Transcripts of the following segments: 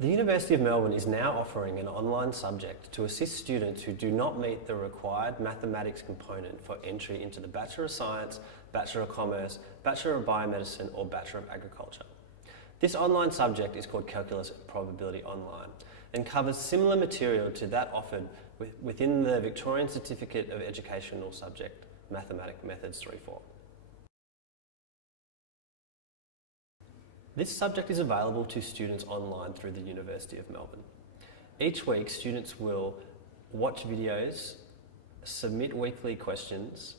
The University of Melbourne is now offering an online subject to assist students who do not meet the required mathematics component for entry into the Bachelor of Science, Bachelor of Commerce, Bachelor of Biomedicine or Bachelor of Agriculture. This online subject is called Calculus and Probability Online and covers similar material to that offered within the Victorian Certificate of Educational Subject, Mathematics Methods 3-4. This subject is available to students online through the University of Melbourne. Each week, students will watch videos, submit weekly questions,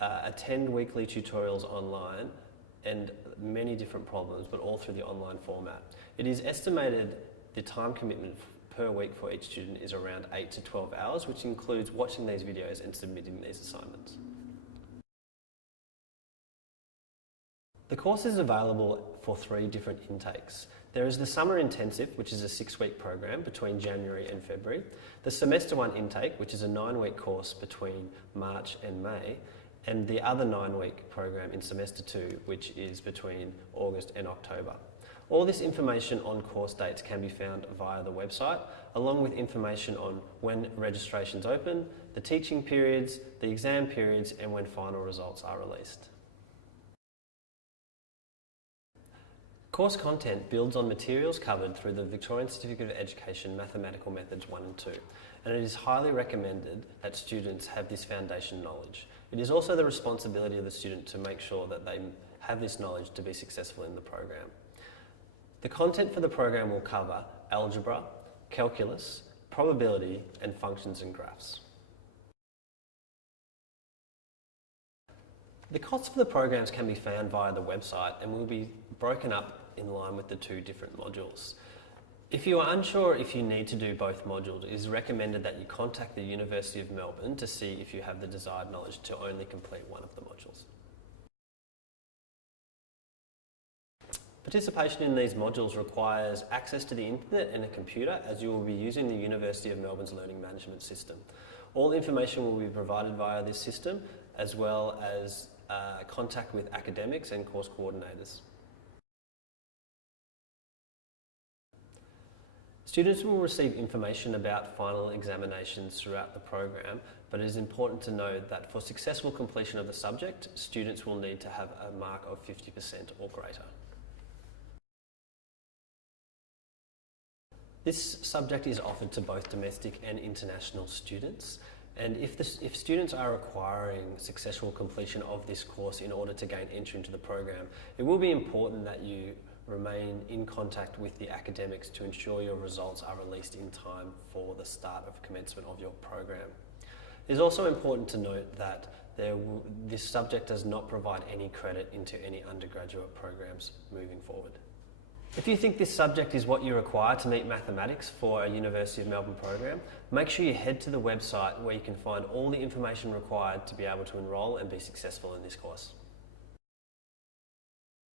attend weekly tutorials online, and many different problems, but all through the online format. It is estimated the time commitment per week for each student is around 8 to 12 hours, which includes watching these videos and submitting these assignments. The course is available for 3 different intakes. There is the Summer Intensive, which is a 6-week program between January and February, the Semester 1 intake, which is a 9-week course between March and May, and the other 9-week program in Semester 2, which is between August and October. All this information on course dates can be found via the website, along with information on when registrations open, the teaching periods, the exam periods, and when final results are released. Course content builds on materials covered through the Victorian Certificate of Education Mathematical Methods 1 and 2, and it is highly recommended that students have this foundation knowledge. It is also the responsibility of the student to make sure that they have this knowledge to be successful in the program. The content for the program will cover algebra, calculus, probability, and functions and graphs. The costs for the programs can be found via the website and will be broken up in line with the 2 different modules. If you are unsure if you need to do both modules, it is recommended that you contact the University of Melbourne to see if you have the desired knowledge to only complete one of the modules. Participation in these modules requires access to the internet and a computer, as you will be using the University of Melbourne's learning management system. All information will be provided via this system, as well as contact with academics and course coordinators. Students will receive information about final examinations throughout the program, but it is important to note that for successful completion of the subject, students will need to have a mark of 50% or greater. This subject is offered to both domestic and international students, and if students are requiring successful completion of this course in order to gain entry into the program, it will be important that you remain in contact with the academics to ensure your results are released in time for the start of commencement of your program. It is also important to note that this subject does not provide any credit into any undergraduate programs moving forward. If you think this subject is what you require to meet mathematics for a University of Melbourne program, make sure you head to the website where you can find all the information required to be able to enrol and be successful in this course.